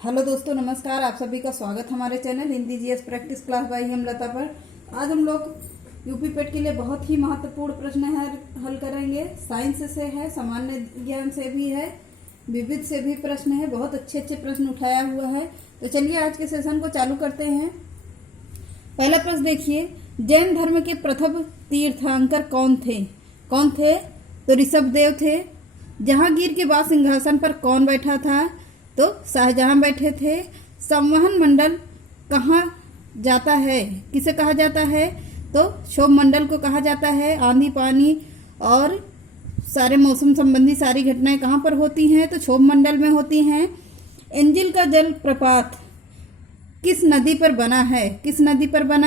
Hello दोस्तों, नमस्कार। आप सभी का स्वागत हमारे channel Hindi GS practice class by Hemlata पर। आज हम लोग यूपी पेट के लिए बहुत ही महत्वपूर्ण प्रश्न हल करेंगे। साइंस से है, सामान्य ज्ञान से भी है, विविध से भी प्रश्न है। बहुत अच्छे अच्छे प्रश्न उठाया हुआ है। तो चलिए आज के सेशन को चालू करते हैं। पहला प्रश्न देखिए, जैन धर्म के प्रथम तीर्थंकर कौन थे? तो ऋषभदेव थे। जहांगीर के बाद सिंहासन पर कौन बैठा था? तो शाहजहां बैठे थे। संवहन मंडल कहाँ जाता है? किसे कहा जाता है? तो क्षोभ मंडल को कहा जाता है। आंधी पानी और सारे मौसम संबंधी सारी घटनाएं कहाँ पर होती हैं? तो क्षोभ मंडल में होती हैं। एंजिल का जल प्रपात किस नदी पर बना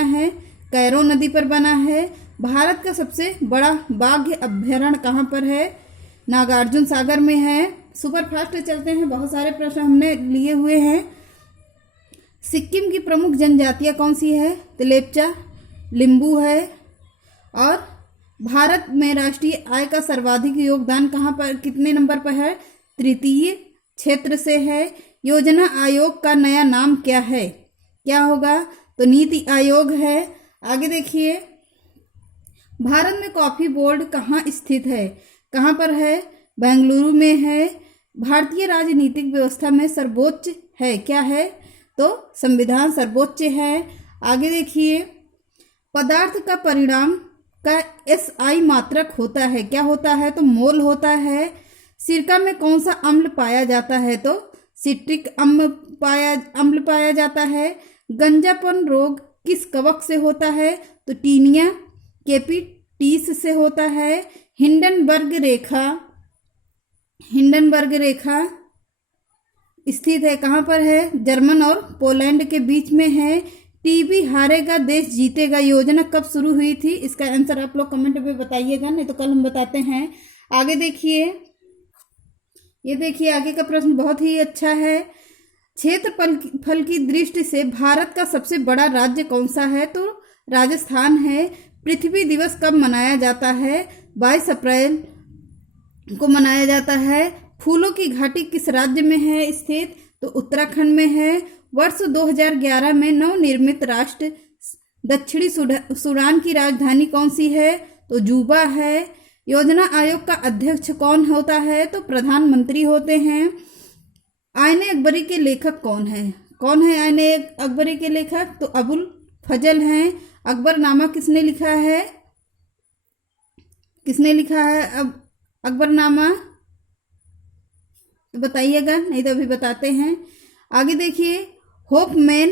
है? कैरो नदी पर बना है। भारत का सबसे बड़ा बाघ अभ्यारण्य कहाँ पर है? नागार्जुन सागर में है। सुपर फास्ट चलते हैं, बहुत सारे प्रश्न हमने लिए हुए हैं। सिक्किम की प्रमुख जनजातियां कौन सी है? तो लेप्चा, लिम्बू है। और भारत में राष्ट्रीय आय का सर्वाधिक योगदान कहाँ पर, कितने नंबर पर है? तृतीय क्षेत्र से है। योजना आयोग का नया नाम क्या है? क्या होगा? तो नीति आयोग है। आगे देखिए, भारत में कॉफी बोर्ड कहाँ स्थित है? कहाँ पर है? बेंगलुरु में है। भारतीय राजनीतिक व्यवस्था में सर्वोच्च है, क्या है? तो संविधान सर्वोच्च है। आगे देखिए, पदार्थ का परिणाम का SI मात्रक होता है, क्या होता है? तो मोल होता है। सिरका में कौन सा अम्ल पाया जाता है? तो सिट्रिक अम्ल पाया जाता है। गंजापन रोग किस कवक से होता है? तो टीनिया कैपिटिस से होता है। हिंडनबर्ग रेखा स्थित है, कहाँ पर है? जर्मन और पोलैंड के बीच में है। टीबी हारेगा देश जीतेगा योजना कब शुरू हुई थी? इसका आंसर आप लोग कमेंट में बताइएगा, नहीं तो कल हम बताते हैं। आगे देखिए, ये देखिए आगे का प्रश्न बहुत ही अच्छा है। क्षेत्रफल की दृष्टि से भारत का सबसे बड़ा राज्य कौन सा है? तो राजस्थान है। पृथ्वी दिवस कब मनाया जाता है? 22 अप्रैल को मनाया जाता है। फूलों की घाटी किस राज्य में है स्थित? तो उत्तराखंड में है। वर्ष 2011 में नवनिर्मित राष्ट्र दक्षिणी सूडान की राजधानी कौन सी है? तो जूबा है। योजना आयोग का अध्यक्ष कौन होता है? तो प्रधानमंत्री होते हैं। आईने अकबरी के लेखक कौन है आईने अकबरी के लेखक? तो अबुल फजल हैं। अकबरनामा किसने लिखा है? अब अकबरनामा तो बताइएगा, नहीं तो अभी बताते हैं। आगे देखिए, होपमैन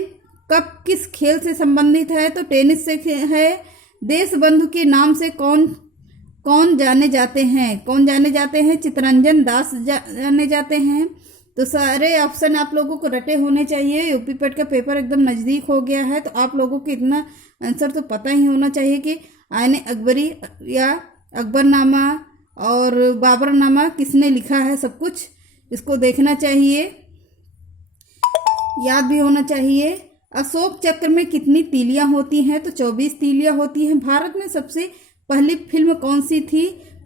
कप किस खेल से संबंधित है? तो टेनिस से है। देशबंधु के नाम से कौन जाने जाते हैं? चित्तरंजन दास जाने जाते हैं। तो सारे ऑप्शन आप लोगों को रटे होने चाहिए। यूपी पेट का पेपर एकदम नज़दीक हो गया है, तो आप लोगों को इतना आंसर तो पता ही होना चाहिए कि आईने अकबरी या अकबरनामा और बाबरनामा किसने लिखा है। सब कुछ इसको देखना चाहिए, याद भी होना चाहिए। अशोक चक्र में कितनी तीलियां होती हैं? तो 24 तीलियां होती हैं। भारत में सबसे पहली फिल्म कौन सी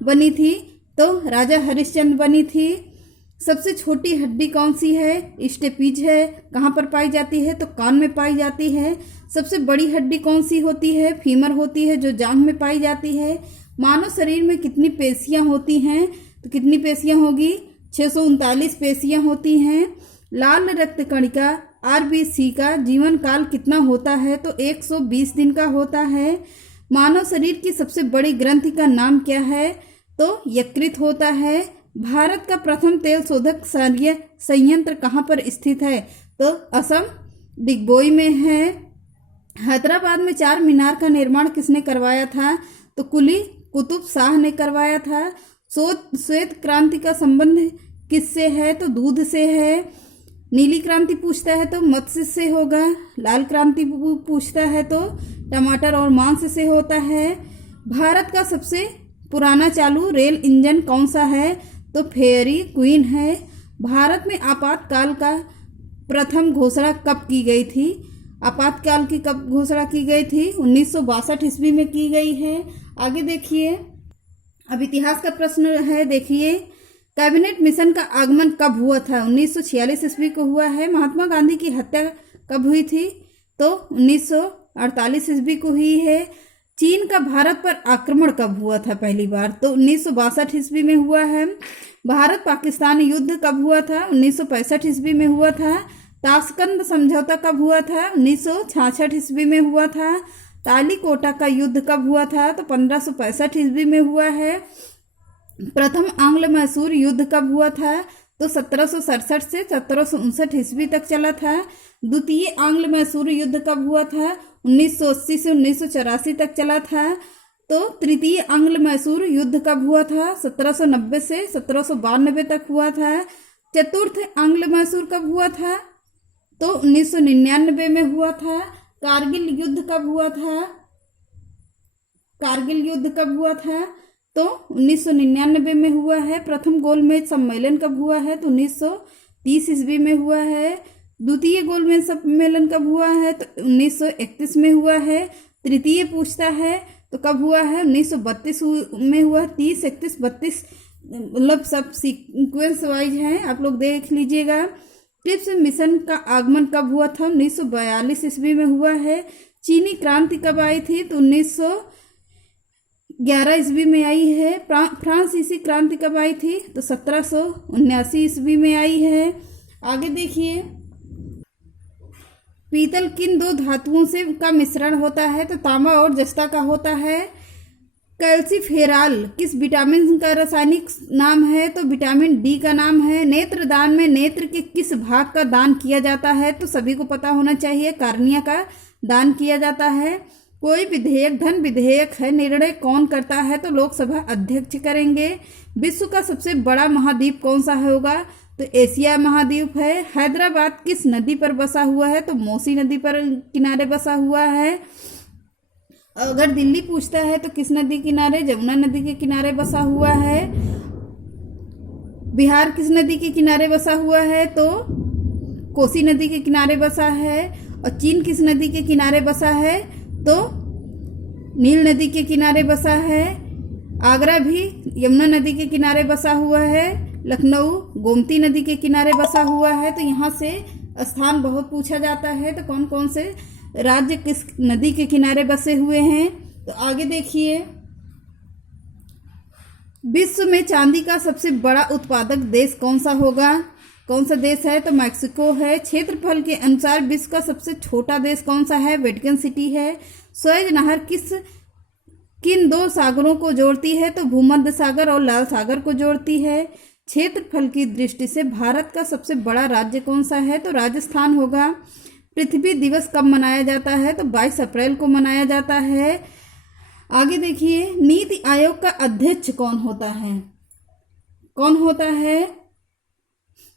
बनी थी? तो राजा हरिश्चंद्र बनी थी। सबसे छोटी हड्डी कौन सी है? स्टेपीज है। कहाँ पर पाई जाती है? तो कान में पाई जाती है। सबसे बड़ी हड्डी कौन सी होती है? फीमर होती है, जो जांघ में पाई जाती है। मानव शरीर में कितनी पेशियां होती हैं? तो कितनी पेशियां होगी? 639 पेशियां होती हैं। लाल रक्त कणिका RBC का जीवन काल कितना होता है? तो 120 दिन का होता है। मानव शरीर की सबसे बड़ी ग्रंथि का नाम क्या है? तो यकृत होता है। भारत का प्रथम तेल शोधक संयंत्र कहाँ पर स्थित है? तो असम डिगबोई में है। हैदराबाद में 4 मीनार का निर्माण किसने करवाया था? तो कुली कुतुब शाह ने करवाया था। श्वेत क्रांति का संबंध किससे है? तो दूध से है। नीली क्रांति पूछता है तो मत्स्य से होगा। लाल क्रांति पूछता है तो टमाटर और मांस से होता है। भारत का सबसे पुराना चालू रेल इंजन कौन सा है? तो फेयरी क्वीन है। भारत में आपातकाल का प्रथम घोषणा कब की गई थी? आपातकाल की कब घोषणा की गई थी? 1962 ईस्वी में की गई है। आगे देखिए, अब इतिहास का प्रश्न है। देखिए, कैबिनेट मिशन का आगमन कब हुआ था? 1946 ईस्वी को हुआ है। महात्मा गांधी की हत्या कब हुई थी? तो 1948 ईस्वी को हुई है। चीन का भारत पर आक्रमण कब हुआ था पहली बार? तो 1962 ईस्वी में हुआ है। भारत पाकिस्तान युद्ध कब हुआ था? 1965 ईस्वी में हुआ था। ताशकंद समझौता कब हुआ था? 1966 ईस्वी में हुआ था। तालीकोटा का युद्ध कब हुआ था? तो 1565 ईस्वी में हुआ है। प्रथम आंग्ल मैसूर युद्ध कब हुआ था? तो 1767 से 1759 ईस्वी तक चला था। द्वितीय आंग्ल मैसूर युद्ध कब हुआ था? 1980 से 1984 तक चला था। तो तृतीय आंग्ल मैसूर युद्ध कब हुआ था? 1790 से 1792 तक हुआ था। चतुर्थ आंग्ल मैसूर कब हुआ था? तो 1999 में हुआ था। कारगिल युद्ध कब हुआ था? कारगिल युद्ध कब हुआ था? तो 1999 में हुआ है। प्रथम गोलमेज सम्मेलन कब हुआ है? तो 1930 ईस्वी में हुआ है। द्वितीय गोलमेज सम्मेलन कब हुआ है? तो 1931 में हुआ है। तृतीय पूछता है तो कब हुआ है? 1932 में हुआ। 30, 31, 32 मतलब सब सीक्वेंस वाइज हैं, आप लोग देख लीजिएगा। क्रिप्स मिशन का आगमन कब हुआ था? 1942 ईस्वी में हुआ है। चीनी क्रांति कब आई थी? तो 1911 ईस्वी में आई है। फ्रांसीसी क्रांति कब आई थी? तो 1779 ईस्वी में आई है। आगे देखिए, पीतल किन दो धातुओं से का मिश्रण होता है? तो तांबा और जस्ता का होता है। कैल्सीफेरॉल किस विटामिन का रासायनिक नाम है? तो विटामिन डी का नाम है। नेत्रदान में नेत्र के किस भाग का दान किया जाता है? तो सभी को पता होना चाहिए, कार्निया का दान किया जाता है। कोई विधेयक धन विधेयक है, निर्णय कौन करता है? तो लोकसभा अध्यक्ष करेंगे। विश्व का सबसे बड़ा महाद्वीप कौन सा होगा? तो एशिया महाद्वीप है। हैदराबाद किस नदी पर बसा हुआ है? तो मौसी नदी पर किनारे बसा हुआ है। अगर दिल्ली पूछता है तो किस नदी किनारे? जमुना नदी के किनारे बसा हुआ है। बिहार किस नदी के किनारे बसा हुआ है? तो कोसी नदी के किनारे बसा है। और चीन किस नदी के किनारे बसा है? तो नील नदी के किनारे बसा है। आगरा भी यमुना नदी के किनारे बसा हुआ है। लखनऊ गोमती नदी के किनारे बसा हुआ है। तो यहाँ से स्थान बहुत पूछा जाता है। तो कौन कौन से राज्य किस नदी के किनारे बसे हुए हैं? तो आगे देखिए, विश्व में चांदी का सबसे बड़ा उत्पादक देश कौन सा होगा? कौन सा देश है? तो मैक्सिको है। क्षेत्रफल के अनुसार विश्व का सबसे छोटा देश कौन सा है? वेटिकन सिटी है। सुएज नहर किन दो सागरों को जोड़ती है? तो भूमध्य सागर और लाल सागर को जोड़ती है। क्षेत्रफल की दृष्टि से भारत का सबसे बड़ा राज्य कौन सा है? तो राजस्थान होगा। पृथ्वी दिवस कब मनाया जाता है? तो 22 अप्रैल को मनाया जाता है। आगे देखिए, नीति आयोग का अध्यक्ष कौन होता है? कौन होता है?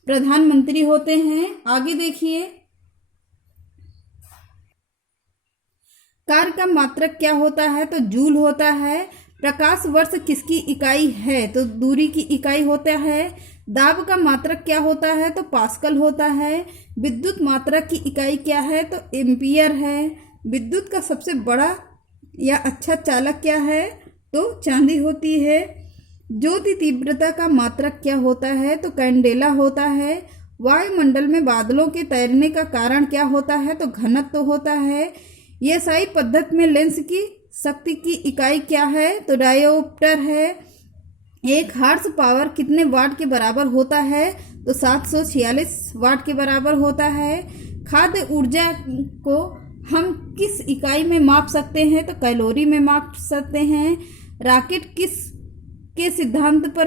प्रधानमंत्री होते हैं। आगे देखिए, कार्य का मात्रक क्या होता है? तो जूल होता है। प्रकाश वर्ष किसकी इकाई है? तो दूरी की इकाई होता है। दाब का मात्रक क्या होता है? तो पास्कल होता है। विद्युत मात्रक की इकाई क्या है? तो एम्पियर है। विद्युत का सबसे बड़ा या अच्छा चालक क्या है? तो चांदी होती है। ज्योति तीव्रता का मात्रक क्या होता है? तो कैंडेला होता है। वायुमंडल में बादलों के तैरने का कारण क्या होता है? तो घनत्व होता है। ये SI पद्धति में लेंस की शक्ति की इकाई क्या है? तो डायोप्टर है। एक हार्स पावर कितने वाट के बराबर होता है? तो 746 वाट के बराबर होता है। खाद्य ऊर्जा को हम किस इकाई में माप सकते हैं? तो कैलोरी में माप सकते हैं। रॉकेट किस के सिद्धांत पर